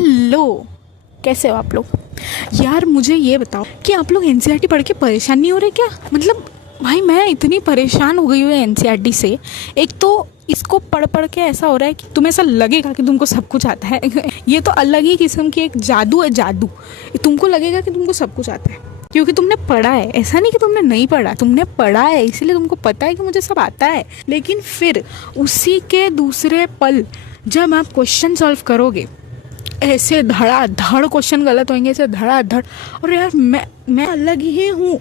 Hello, कैसे हो आप लोग। यार मुझे ये बताओ कि आप लोग एनसीईआरटी पढ़ के परेशान नहीं हो रहे क्या। मतलब भाई मैं इतनी परेशान हो गई हूँ एनसीईआरटी से। एक तो इसको पढ़ पढ़ के ऐसा हो रहा है कि तुम्हें ऐसा लगेगा कि तुमको सब कुछ आता है ये तो अलग ही किस्म की एक जादू है, जादू। तुमको लगेगा कि तुमको सब कुछ आता है क्योंकि तुमने पढ़ा है। ऐसा नहीं कि तुमने नहीं पढ़ा, तुमने पढ़ा है इसीलिए तुमको पता है कि मुझे सब आता है। लेकिन फिर उसी के दूसरे पल जब आप क्वेश्चन सॉल्व करोगे, ऐसे धड़ाधड़ क्वेश्चन गलत होंगे, ऐसे धड़ाधड़। और यार मैं अलग ही हूँ।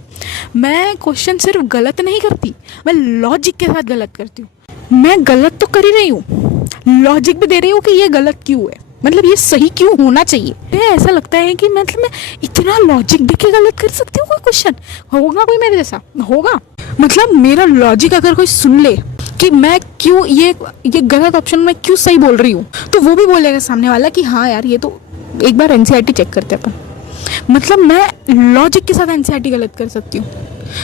मैं क्वेश्चन सिर्फ गलत नहीं करती, मैं लॉजिक के साथ गलत करती हूँ। मैं गलत तो कर ही रही हूँ, लॉजिक भी दे रही हूँ कि ये गलत क्यों है, मतलब ये सही क्यों होना चाहिए। ऐसा लगता है कि मतलब मैं इतना लॉजिक देख के गलत कर सकती हूँ। कोई क्वेश्चन होगा कोई मेरे जैसा होगा, मतलब मेरा लॉजिक अगर कोई सुन ले कि मैं क्यों ये गलत ऑप्शन में क्यों सही बोल रही हूँ, तो वो भी बोलेगा सामने वाला कि हाँ यार ये तो एक बार एनसीईआरटी चेक करते अपन। मतलब मैं लॉजिक के साथ एनसीईआरटी गलत कर सकती हूँ।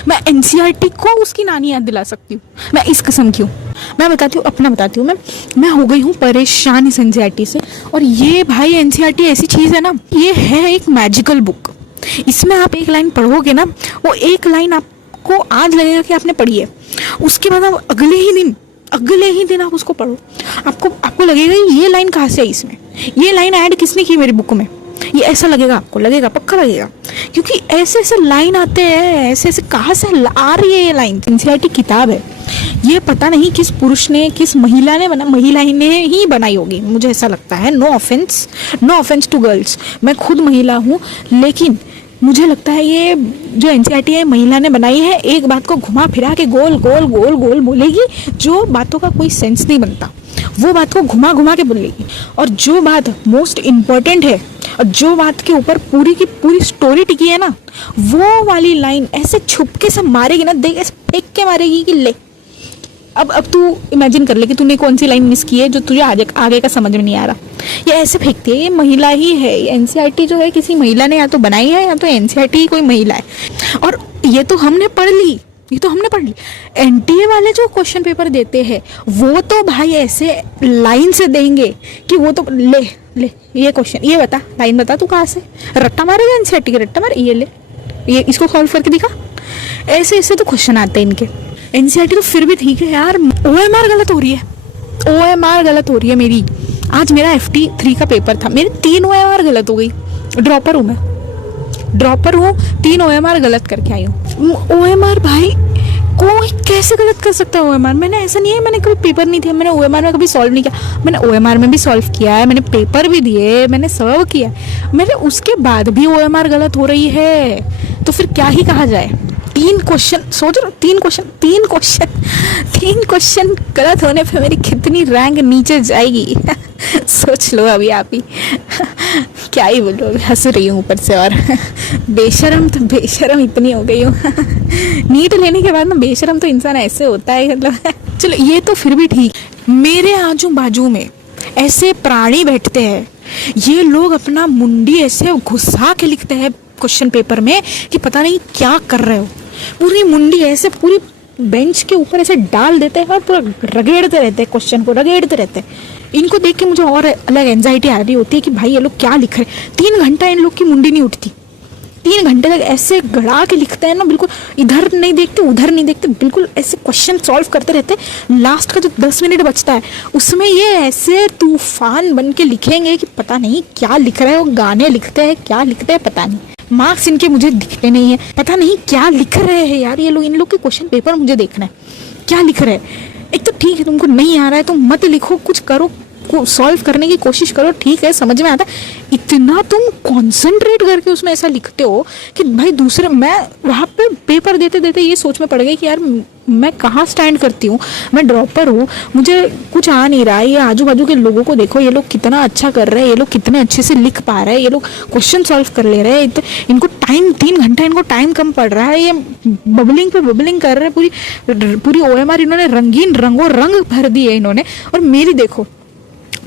मैं एनसीईआरटी को उसकी नानी याद दिला सकती हूँ। मैं इस किस्म की हूँ। मैं बताती हूँ, अपना बताती हूँ। मैं हो गई हूँ परेशान इस एनसीईआरटी से। और ये भाई एनसीईआरटी ऐसी चीज़ है ना, ये है एक मैजिकल बुक। इसमें आप एक लाइन पढ़ोगे ना, वो एक लाइन आपको आज लगेगा कि आपने पढ़ी है, उसके बाद आप अगले ही दिन आप उसको पढ़ो, आपको लगेगा ये लाइन कहाँ से आई, इसमें ये लाइन ऐड किसने की मेरी बुक में, ये ऐसा लगेगा आपको, लगेगा पक्का लगेगा। क्योंकि ऐसे ऐसे लाइन आते हैं, ऐसे ऐसे कहाँ से आ रही है ये लाइन। एनसीईआरटी किताब है, ये पता नहीं किस पुरुष ने किस महिला ने ही बनाई होगी, मुझे ऐसा लगता है। नो ऑफेंस टू गर्ल्स, मैं खुद महिला हूँ, लेकिन मुझे लगता है ये जो एनसीईआरटी है महिला ने बनाई है। एक बात को घुमा फिरा के गोल गोल गोल गोल बोलेगी, जो बातों का कोई सेंस नहीं बनता वो बात को घुमा घुमा के बोलेगी। और जो बात मोस्ट इम्पोर्टेंट है और जो बात के ऊपर पूरी की पूरी स्टोरी टिकी है ना, वो वाली लाइन ऐसे छुपके से मारेगी ना, देख ऐसे फेंक के मारेगी कि ले। अब तू इमेजिन कर ले कि तूने कौन सी लाइन मिस की है जो तुझे आगे का समझ में नहीं आ रहा। ये ऐसे फेंकती है, ये महिला ही है। एनसीईआरटी जो है किसी महिला ने या तो बनाई है या तो एनसीईआरटी ही कोई महिला है। और ये तो हमने पढ़ ली, एनटीए वाले जो क्वेश्चन पेपर देते हैं वो तो भाई ऐसे लाइन से देंगे कि वो तो ले ये क्वेश्चन, ये बता, लाइन बता तू कहाँ से, रट्टा मारेगा एनसीईआरटी के, रट्टा मारे, ये इसको सॉल्व करके दिखा। ऐसे तो क्वेश्चन आते हैं इनके। एनसीईआरटी तो फिर भी ठीक है यार, ओएमआर गलत हो रही है मेरी। आज मेरा FT3 का पेपर था, मेरे 3 ओएमआर गलत हो गई। ड्रॉपर हूँ 3 ओएमआर गलत करके आई हूँ। ओएमआर भाई कोई कैसे गलत कर सकता है ओएमआर। मैंने ऐसा नहीं है, मैंने कभी पेपर नहीं दिया, मैंने ओएमआर में कभी सॉल्व नहीं किया। मैंने ओएमआर में भी सॉल्व किया है, मैंने पेपर भी दिए, मैंने सब किया, मैंने उसके बाद भी ओएमआर गलत हो रही है, तो फिर क्या ही कहा जाए। 3 क्वेश्चन सोच रहे, 3 क्वेश्चन गलत होने पे मेरी कितनी रैंक नीचे जाएगी सोच लो अभी आप ही क्या ही बोलो, हंस रही हूँ ऊपर से। और बेशरम इतनी हो गई हूँ नीट लेने के बाद ना बेशरम तो इंसान ऐसे होता है, मतलब चलो ये तो फिर भी ठीक। मेरे आजू बाजू में ऐसे प्राणी बैठते हैं, ये लोग अपना मुंडी ऐसे घुसा के लिखते हैं क्वेश्चन पेपर में कि पता नहीं क्या कर रहे हो। पूरी मुंडी ऐसे पूरी बेंच के ऊपर ऐसे डाल देते हैं और पूरा रगेड़ते रहते हैं, क्वेश्चन को रगेड़ते रहते हैं। इनको देख के मुझे और अलग एंजाइटी आ रही होती है कि भाई ये लोग क्या लिख रहे हैं। 3 घंटा इन लोग की मुंडी नहीं उठती, 3 घंटे तक ऐसे गड़ा के लिखते हैं ना, बिल्कुल इधर नहीं देखते उधर नहीं देखते, बिल्कुल ऐसे क्वेश्चन सॉल्व करते रहते। लास्ट का जो 10 मिनट बचता है उसमें ये ऐसे तूफान बन के लिखेंगे कि पता नहीं क्या लिख रहे हैं। वो गाने लिखते हैं, क्या लिखते हैं पता नहीं। मार्क्स इनके मुझे दिखते नहीं है, पता नहीं क्या लिख रहे हैं यार ये लोग। इन लोग के क्वेश्चन पेपर मुझे देखना है क्या लिख रहे हैं। एक तो ठीक है तुमको नहीं आ रहा है तो मत लिखो, कुछ करो, सॉल्व करने की कोशिश करो, ठीक है समझ में आता है। इतना तुम कंसंट्रेट करके उसमें ऐसा लिखते हो कि भाई दूसरे, मैं वहाँ पे पेपर देते देते ये सोच में पड़ गई कि यार मैं कहाँ स्टैंड करती हूँ, मैं ड्रॉपर हूँ, मुझे कुछ आ नहीं रहा है। ये आजू बाजू के लोगों को देखो, ये लोग कितना अच्छा कर रहे हैं, ये लोग कितने अच्छे से लिख पा रहे हैं, ये लोग क्वेश्चन सॉल्व कर ले रहे हैं। इनको टाइम 3 घंटा इनको टाइम कम पड़ रहा है, ये बबलिंग पे बबलिंग कर रहे हैं। पूरी ओएमआर इन्होंने रंगीन रंगों रंग भर दिए इन्होंने। और मेरी देखो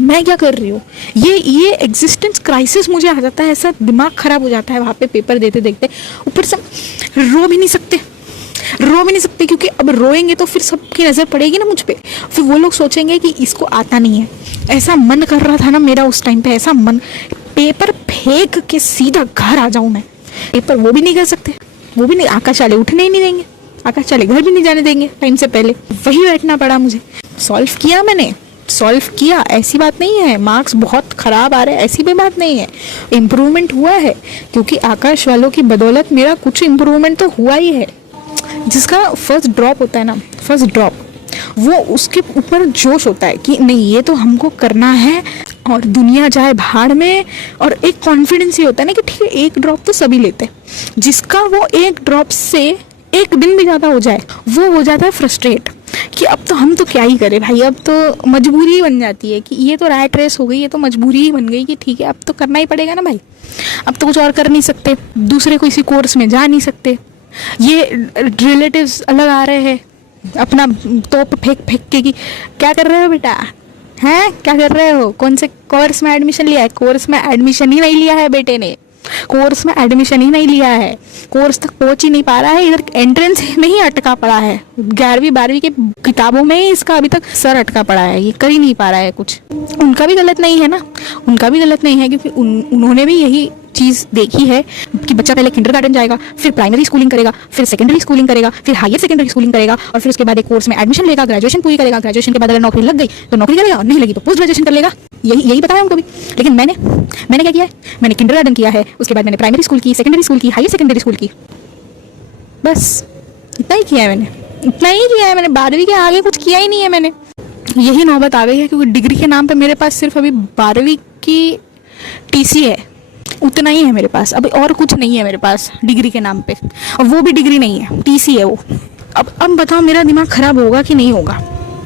मैं क्या कर रही हूँ, ये एग्जिस्टेंस क्राइसिस मुझे आ जाता है, ऐसा दिमाग खराब हो जाता है वहाँ पे पेपर देते देखते। ऊपर से रो भी नहीं सकते क्योंकि अब रोएंगे तो फिर सबकी नज़र पड़ेगी ना मुझ पे, फिर वो लोग सोचेंगे कि इसको आता नहीं है। ऐसा मन कर रहा था ना मेरा उस टाइम पे, ऐसा मन पेपर फेंक के सीधा घर आ जाऊं मैं। पेपर वो भी नहीं कर सकते, वो भी नहीं, आकाश वाले उठने ही नहीं देंगे, आकाश वाले घर भी नहीं जाने देंगे टाइम से पहले। वही बैठना पड़ा मुझे। सॉल्व किया मैंने, सॉल्व किया, ऐसी बात नहीं है मार्क्स बहुत ख़राब आ रहे हैं, ऐसी भी बात नहीं है, इम्प्रूवमेंट हुआ है, क्योंकि आकाश वालों की बदौलत मेरा कुछ इम्प्रूवमेंट तो हुआ ही है। जिसका फर्स्ट ड्रॉप होता है ना, फर्स्ट ड्रॉप, वो उसके ऊपर जोश होता है कि नहीं ये तो हमको करना है और दुनिया जाए भाड़ में, और एक कॉन्फिडेंस ही होता है ना कि ठीक है एक ड्रॉप तो सभी लेते हैं। जिसका वो एक ड्रॉप से एक दिन भी ज़्यादा हो जाए वो हो जाता है फ्रस्ट्रेट कि अब तो हम तो क्या ही करें भाई, अब तो मजबूरी बन जाती है कि ये तो रैट रेस हो गई, ये तो मजबूरी ही बन गई कि ठीक है अब तो करना ही पड़ेगा ना भाई, अब तो कुछ और कर नहीं सकते, दूसरे किसी कोर्स में जा नहीं सकते, ये रिलेटिव्स अलग आ रहे हैं अपना तोप फेंक फेंक के कि क्या कर रहे हो बेटा, हैं क्या कर रहे हो, कौन से कोर्स में एडमिशन लिया है, कोर्स में एडमिशन ही नहीं लिया है बेटे ने, कोर्स में एडमिशन ही नहीं लिया है, कोर्स तक पहुंच ही नहीं पा रहा है, इधर एंट्रेंस में ही अटका पड़ा है, 11वीं 12वीं के किताबों में ही इसका अभी तक सर अटका पड़ा है, ये कर ही नहीं पा रहा है कुछ। उनका भी गलत नहीं है ना, उनका भी गलत नहीं है, क्योंकि उन्होंने भी यही चीज़ देखी है कि बच्चा पहले किंडरगार्टन जाएगा, फिर प्राइमरी स्कूलिंग करेगा, फिर सेकेंडरी स्कूलिंग करेगा, फिर हायर सेकेंडरी स्कूलिंग करेगा, और फिर उसके बाद एक कोर्स में एडमिशन लेगा, ग्रेजुएशन पूरी करेगा, ग्रेजुएशन के बाद अगर नौकरी लग गई तो नौकरी करेगा, और नहीं लगी तो पोस्ट ग्रेजुएशन कर लेगा। यही बताया उनको भी। लेकिन मैंने क्या किया है, मैंने किंडरगार्टन किया है, उसके बाद मैंने प्राइमरी स्कूल की, सेकेंडरी स्कूल की, हायर सेकेंडरी स्कूल की, बस इतना ही किया है मैंने, इतना ही किया है मैंने, 12वीं के आगे कुछ किया ही नहीं है मैंने। यही नौबत आ गई है क्योंकि डिग्री के नाम पे मेरे पास सिर्फ अभी 12वीं की टीसी है, उतना ही है मेरे पास, अभी और कुछ नहीं है मेरे पास डिग्री के नाम पे, और वो भी डिग्री नहीं है, टीसी है वो। अब बताओ मेरा दिमाग खराब होगा कि नहीं होगा,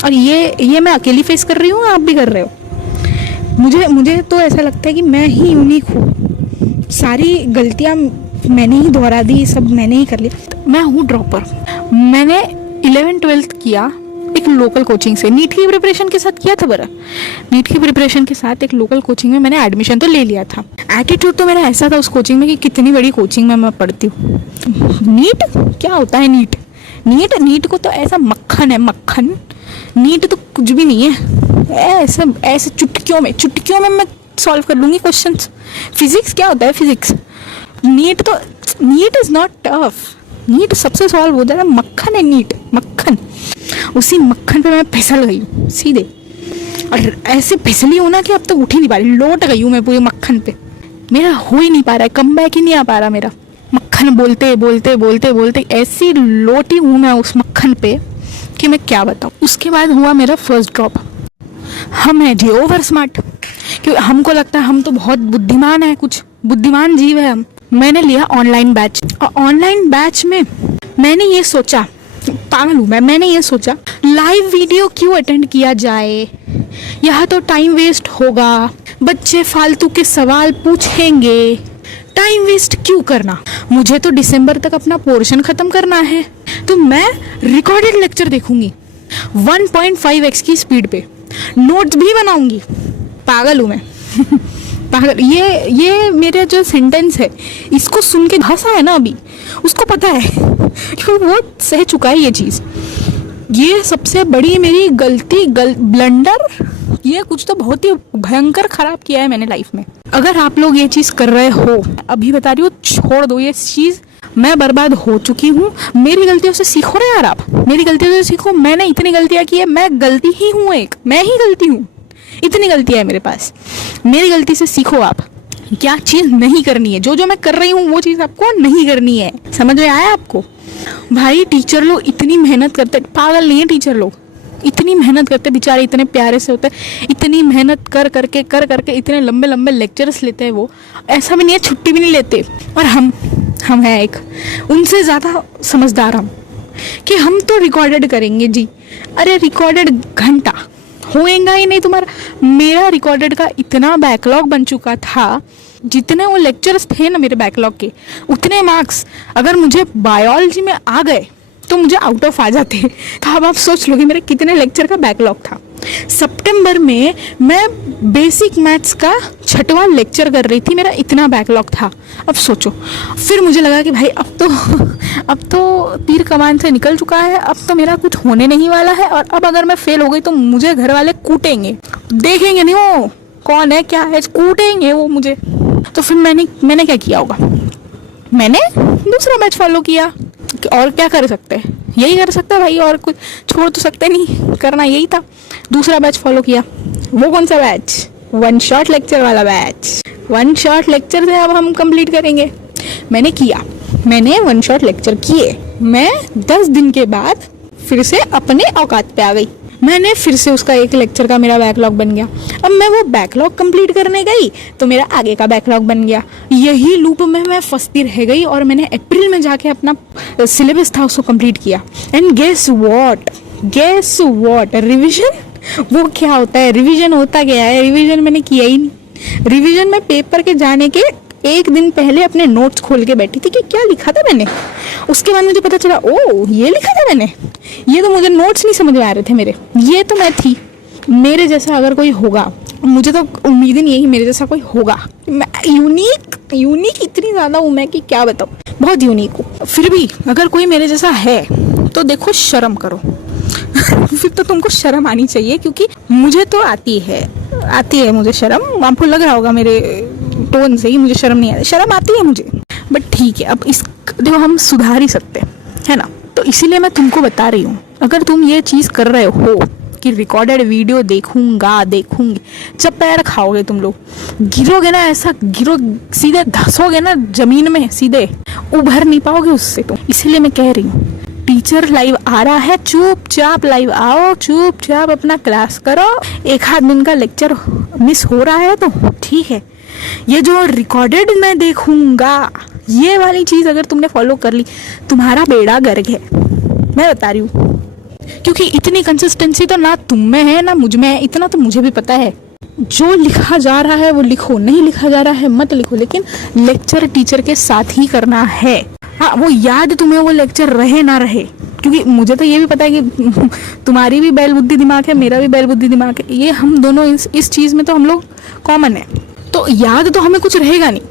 और ये मैं अकेली फेस कर रही हूँ, आप भी कर रहे हो। मुझे तो ऐसा लगता है कि मैं ही यूनिक हूँ, सारी गलतियाँ मैंने ही दोहरा दी, सब मैंने ही कर लिया। मैं हूँ ड्रॉपर। मैंने 11th-12th किया एक लोकल कोचिंग से, नीट की प्रिपरेशन के साथ किया था। बरा नीट की प्रिपरेशन के साथ एक लोकल कोचिंग में मैंने एडमिशन तो ले लिया था। एटीट्यूड तो मेरा ऐसा था उस कोचिंग में कि कितनी बड़ी कोचिंग में मैं पढ़ती हूँ। नीट क्या होता है, नीट को तो ऐसा मक्खन है, मक्खन। नीट तो कुछ भी नहीं है, ऐसे चुटकियों में मैं सॉल्व कर लूँगी क्वेश्चंस। फिजिक्स क्या होता है, physics. NEET is not tough, NEET सबसे सॉल्व हो जाता है, मक्खन है नीट, मक्खन। उसी मक्खन पे मैं फिसल गई हूँ सीधे, और ऐसे फिसली हूँ ना कि अब तक उठ ही नहीं पा रही, लौट गई हूँ मैं पूरे मक्खन पे। मेरा हो ही नहीं पा रहा है, कम बैक ही नहीं आ पा रहा मेरा। मक्खन बोलते ऐसी लोटी हूँ मैं उस मक्खन पे कि मैं क्या बताऊँ। उसके बाद हुआ मेरा फर्स्ट ड्रॉप। हम हैं जी ओवर स्मार्ट, क्योंकि हमको लगता है हम तो बहुत बुद्धिमान है, कुछ बुद्धिमान जीव है हम। मैंने लिया ऑनलाइन बैच, और ऑनलाइन बैच में मैंने ये सोचा, पागल हूँ मैंने ये सोचा लाइव वीडियो क्यों अटेंड किया जाए, यह तो टाइम वेस्ट होगा, बच्चे फालतू के सवाल पूछेंगे, टाइम वेस्ट क्यों करना, मुझे तो दिसंबर तक अपना पोर्शन ख़त्म करना है, तो मैं रिकॉर्डेड लेक्चर देखूंगी 1.5x की स्पीड पे, नोट्स भी बनाऊंगी। पागल हूँ मैं पागल। ये मेरा जो सेंटेंस है, इसको सुन के हंसा है ना अभी, उसको पता है क्योंकि वो सह चुका है ये चीज़। ये सबसे बड़ी मेरी गलती, ब्लंडर, ये कुछ तो बहुत ही भयंकर खराब किया है मैंने लाइफ में। अगर आप लोग ये चीज़ कर रहे हो, अभी बता रही हूँ, छोड़ दो ये चीज़। मैं बर्बाद हो चुकी हूँ, मेरी गलतियों से सीखो ना यार, आप मेरी गलतियों से सीखो। मैंने इतनी गलतियाँ की है, मैं गलती ही हूँ, एक मैं ही गलती हूँ, इतनी गलतियाँ है मेरे पास। मेरी गलती से सीखो आप क्या चीज़ नहीं करनी है, जो मैं कर रही हूँ वो चीज़ आपको नहीं करनी है। समझ में आया आपको? भाई टीचर लोग इतनी मेहनत करते, पागल नहीं है टीचर लोग, इतनी मेहनत करते बेचारे, इतने प्यारे से होते, इतनी मेहनत कर करके इतने लंबे लंबे लेक्चर्स लेते हैं वो, ऐसा भी नहीं है छुट्टी भी नहीं लेते। और हम हैं एक उनसे ज़्यादा समझदार हम, कि हम तो रिकॉर्डेड करेंगे जी। अरे रिकॉर्डेड घंटा होएगा ही नहीं तुम्हारा। मेरा रिकॉर्डेड का इतना बैकलॉग बन चुका था, जितने वो लेक्चर्स थे ना मेरे बैकलॉग के, उतने मार्क्स अगर मुझे बायोलॉजी में आ गए तो मुझे आउट ऑफ आ जाते। तो अब आप सोच लो कि मेरे कितने लेक्चर का बैकलॉग था। सितंबर में मैं बेसिक मैथ्स का 6वां लेक्चर कर रही थी, मेरा इतना बैकलॉग था। अब सोचो, फिर मुझे लगा कि भाई अब तो तीर कमान से निकल चुका है, अब तो मेरा कुछ होने नहीं वाला है, और अब अगर मैं फेल हो गई तो मुझे घर वाले कूटेंगे, देखेंगे नहीं वो कौन है, क्या है, कूटेंगे वो मुझे। तो फिर मैंने क्या किया होगा, मैंने दूसरा बैच फॉलो किया। और क्या कर सकते हैं, यही कर सकते हैं भाई, और कुछ छोड़ तो सकते नहीं, करना यही था। दूसरा बैच फॉलो किया। वो कौन सा बैच, वन शॉट लेक्चर वाला बैच। वन शॉट लेक्चर से अब हम कंप्लीट करेंगे। मैंने किया, मैंने वन शॉट लेक्चर किए। मैं 10 दिन के बाद फिर से अपने औकात पे आ गई। मैंने फिर से उसका एक लेक्चर का मेरा बैकलॉग बन गया। अब मैं वो बैकलॉग कंप्लीट करने गई तो मेरा आगे का बैकलॉग बन गया। यही लूप में मैं फंसती रह गई और मैंने अप्रैल में जाके अपना सिलेबस था उसको कंप्लीट किया। एंड गेस व्हाट, रिवीजन, वो क्या होता है, रिवीजन होता क्या है, रिवीजन मैंने किया ही नहीं। रिवीजन में पेपर के जाने के एक दिन पहले अपने नोट्स खोल के बैठी थी कि क्या लिखा था मैंने। उसके बाद मुझे पता चला, ओ ये लिखा था मैंने, ये तो मुझे नोट्स नहीं समझ में आ रहे थे मेरे, ये तो मैं थी। मेरे जैसा अगर कोई होगा, मुझे तो उम्मीद ही नहीं है कि मेरे जैसा कोई होगा। मैं यूनिक इतनी ज़्यादा हूँ मैं कि क्या बताऊँ, बहुत यूनिक हूँ। फिर भी अगर कोई मेरे जैसा है तो देखो शर्म करो फिर तो तुमको शर्म आनी चाहिए, क्योंकि मुझे तो आती है मुझे शर्म। आपको लग रहा होगा मेरे टोन से ही मुझे शर्म नहीं आती, शर्म आती है मुझे, बट ठीक है। अब इस देखो हम सुधार ही सकते हैं, है ना। तो इसीलिए मैं तुमको बता रही हूँ, अगर तुम ये चीज़ कर रहे हो कि रिकॉर्डेड वीडियो देखूंगी, जब पैर खाओगे तुम लोग, गिरोगे ना, ऐसा गिरो, सीधे धसोगे ना जमीन में, सीधे उभर नहीं पाओगे उससे तुम। इसीलिए मैं कह रही हूँ, टीचर लाइव आ रहा है, चुपचाप लाइव आओ, चुपचाप अपना क्लास करो। एक आध दिन का लेक्चर मिस हो रहा है तो ठीक है। ये जो रिकॉर्डेड मैं देखूंगा, ये वाली चीज़ अगर तुमने फॉलो कर ली, तुम्हारा बेड़ा गर्क है, मैं बता रही हूँ। क्योंकि इतनी कंसिस्टेंसी तो ना तुम में है ना मुझ में है, इतना तो मुझे भी पता है। जो लिखा जा रहा है वो लिखो, नहीं लिखा जा रहा है मत लिखो, लेकिन लेक्चर टीचर के साथ ही करना है। हाँ, वो याद तुम्हें वो लेक्चर रहे ना रहे, क्योंकि मुझे तो ये भी पता है कि तुम्हारी भी बैल बुद्धि दिमाग है, मेरा भी बैल बुद्धि दिमाग है, ये हम दोनों इस चीज़ में तो हम लोग कॉमन है। तो याद तो हमें कुछ रहेगा नहीं,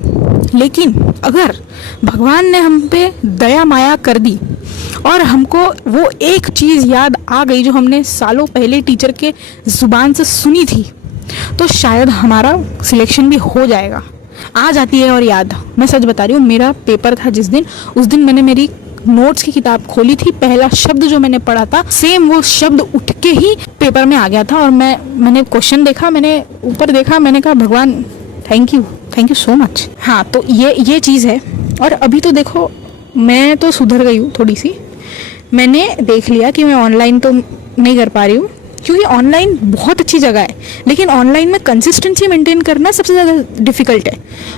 लेकिन अगर भगवान ने हम पे दया माया कर दी और हमको वो एक चीज़ याद आ गई जो हमने सालों पहले टीचर के ज़ुबान से सुनी थी, तो शायद हमारा सिलेक्शन भी हो जाएगा। आ जाती है और याद, मैं सच बता रही हूँ। मेरा पेपर था जिस दिन, उस दिन मैंने मेरी नोट्स की किताब खोली थी, पहला शब्द जो मैंने पढ़ा था सेम वो शब्द उठ के ही पेपर में आ गया था। और मैंने क्वेश्चन देखा, मैंने ऊपर देखा, मैंने कहा भगवान थैंक यू सो मच। हाँ, तो ये चीज़ है। और अभी तो देखो मैं तो सुधर गई हूँ थोड़ी सी। मैंने देख लिया कि मैं ऑनलाइन तो नहीं कर पा रही हूँ, क्योंकि ऑनलाइन बहुत अच्छी जगह है, लेकिन ऑनलाइन में कंसिस्टेंसी मेंटेन करना सबसे ज़्यादा डिफ़िकल्ट है।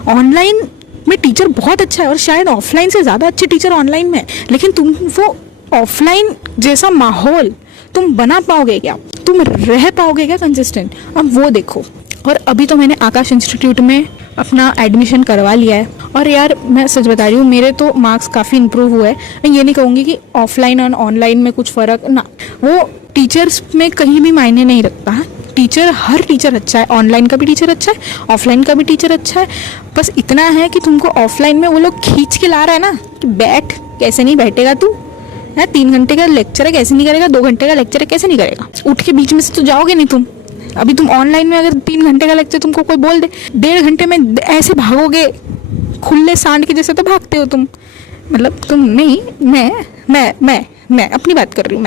ऑनलाइन में टीचर बहुत अच्छा है और शायद ऑफलाइन से ज़्यादा अच्छे टीचर ऑनलाइन में है, लेकिन तुम वो ऑफलाइन जैसा माहौल तुम बना पाओगे क्या, तुम रह पाओगे क्या कंसिस्टेंट, अब वो देखो। और अभी तो मैंने आकाश इंस्टीट्यूट में अपना एडमिशन करवा लिया है, और यार मैं सच बता रही हूँ, मेरे तो मार्क्स काफ़ी इंप्रूव हुए हैं। मैं ये नहीं कहूँगी कि ऑफलाइन और ऑनलाइन में कुछ फ़र्क ना, वो टीचर्स में कहीं भी मायने नहीं रखता है। हर टीचर अच्छा है, ऑनलाइन का भी टीचर अच्छा है, ऑफलाइन का भी टीचर अच्छा है। बस इतना है कि तुमको ऑफलाइन में वो लोग खींच के ला रहा है ना कि बैठ, कैसे नहीं बैठेगा तू, है 3 घंटे का लेक्चर है कैसे नहीं करेगा, 2 घंटे का लेक्चर है कैसे नहीं करेगा, उठ के बीच में से तो जाओगे नहीं तुम। अभी तुम ऑनलाइन में अगर 3 घंटे का लेक्चर तुमको कोई बोल दे, 1.5 घंटे में ऐसे भागोगे, खुले सांड के जैसे तो भागते हो तुम। मतलब तुम नहीं, मैं अपनी बात कर रही हूँ।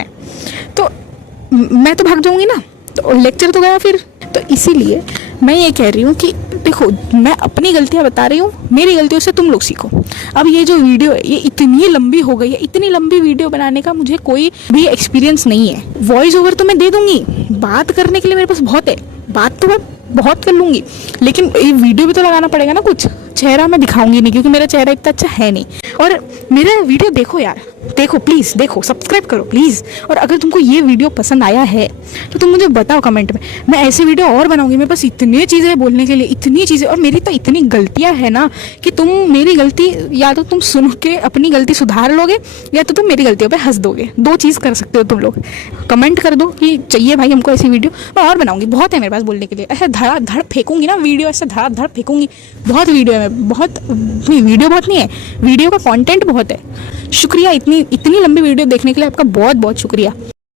मैं तो भाग जाऊंगी ना, तो लेक्चर तो गया फिर। तो इसीलिए मैं ये कह रही हूँ कि देखो, मैं अपनी गलतियाँ बता रही हूँ, मेरी गलतियों से तुम लोग सीखो। अब ये जो वीडियो है ये इतनी लंबी हो गई है, इतनी लंबी वीडियो बनाने का मुझे कोई भी एक्सपीरियंस नहीं है। वॉइस ओवर तो मैं दे दूंगी, बात करने के लिए मेरे पास बहुत है, बात तो मैं बहुत कर लूँगी, लेकिन ये वीडियो भी तो लगाना पड़ेगा ना। कुछ चेहरा मैं दिखाऊंगी नहीं, क्योंकि मेरा चेहरा इतना अच्छा है नहीं। और मेरा वीडियो देखो यार, देखो प्लीज़, देखो सब्सक्राइब करो प्लीज़। और अगर तुमको ये वीडियो पसंद आया है तो तुम मुझे बताओ कमेंट में, मैं ऐसे वीडियो और बनाऊंगी। मेरे पास इतनी चीज़ें बोलने के लिए, इतनी चीज़ें, और मेरी तो इतनी गलतियां है ना कि तुम मेरी गलती या तो तुम सुन के अपनी गलती सुधार लोगे, या तो तुम मेरी गलतियों पर हंस दोगे। 2 चीज़ कर सकते हो तुम लोग। कमेंट कर दो कि चाहिए भाई हमको ऐसी वीडियो, मैं और बनाऊंगी, बहुत है मेरे पास बोलने के लिए। ऐसे धड़ फेंकूंगी ना वीडियो, ऐसे धड़ फेंकूंगी, बहुत वीडियो है, बहुत वीडियो बहुत नहीं है, वीडियो का कंटेंट बहुत है। शुक्रिया, इतनी लंबी वीडियो देखने के लिए आपका बहुत बहुत शुक्रिया।